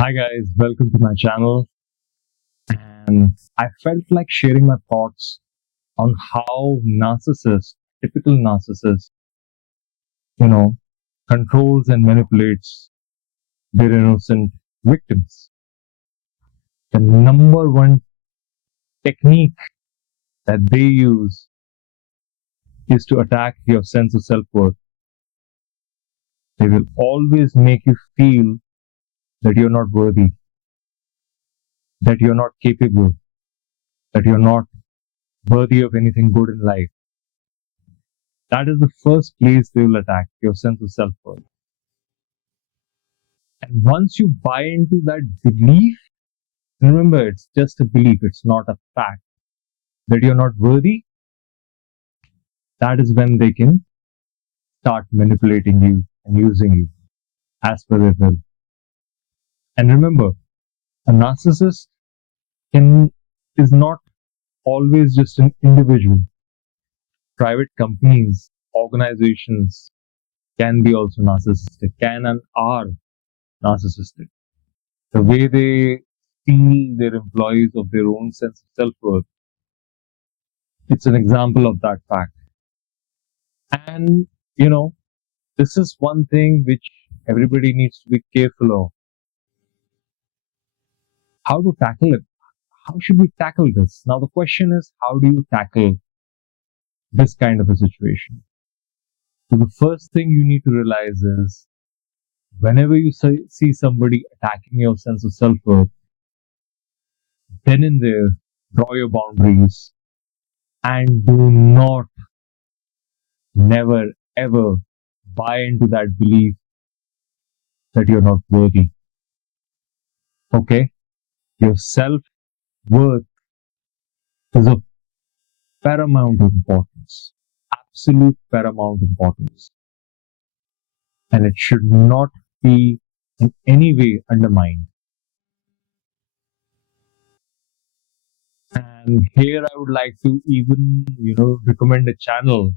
Hi guys, welcome to my channel. And I felt like sharing my thoughts on how typical narcissist, you know, controls and manipulates their innocent victims. The number one technique that they use is to attack your sense of self-worth. They will always make you feel that you're not worthy, that you're not capable, that you're not worthy of anything good in life. That is the first place they will attack, your sense of self-worth. And once you buy into that belief, remember it's just a belief, it's not a fact, that you're not worthy, that is when they can start manipulating you and using you as per their will. And remember, a narcissist can is not always just an individual. Private companies, organizations can be also narcissistic, can and are narcissistic. The way they steal their employees of their own sense of self-worth, it's an example of that fact. And this is one thing which everybody needs to be careful of. How to tackle it? How should we tackle this? Now the question is, how do you tackle this kind of a situation? So the first thing you need to realize is, whenever you see somebody attacking your sense of self-worth, then and there, draw your boundaries and do not, never, ever buy into that belief that you're not worthy. Okay? Your self-worth is of paramount importance, absolute paramount importance. And it should not be in any way undermined. And here I would like to even, recommend a channel,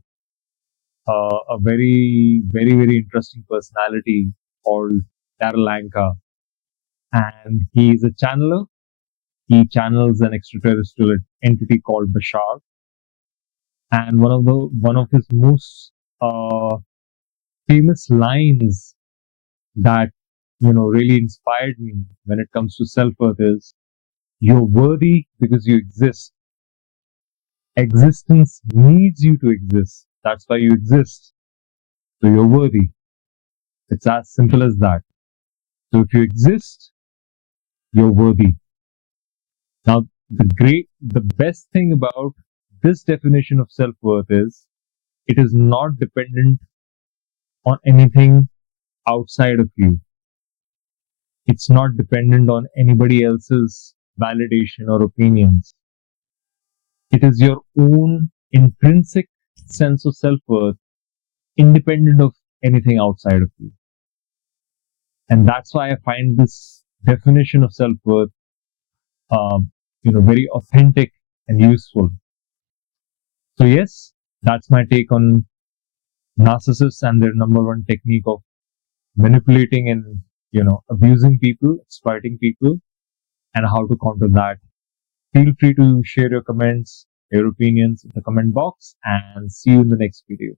a very, very, very interesting personality called Anka. And he is a channeler. He channels an extraterrestrial entity called Bashar. And one of his most famous lines that really inspired me when it comes to self-worth is, "You're worthy because you exist. Existence needs you to exist. That's why you exist. So you're worthy." It's as simple as that. So if you exist, you're worthy. Now, the best thing about this definition of self-worth is, it is not dependent on anything outside of you. It's not dependent on anybody else's validation or opinions. It is your own intrinsic sense of self-worth, independent of anything outside of you. And that's why I find this definition of self-worth very authentic and useful. So yes, that's my take on narcissists and their number one technique of manipulating and abusing people, exploiting people, and how to counter that. Feel free to share your comments, your opinions in the comment box, and see you in the next video.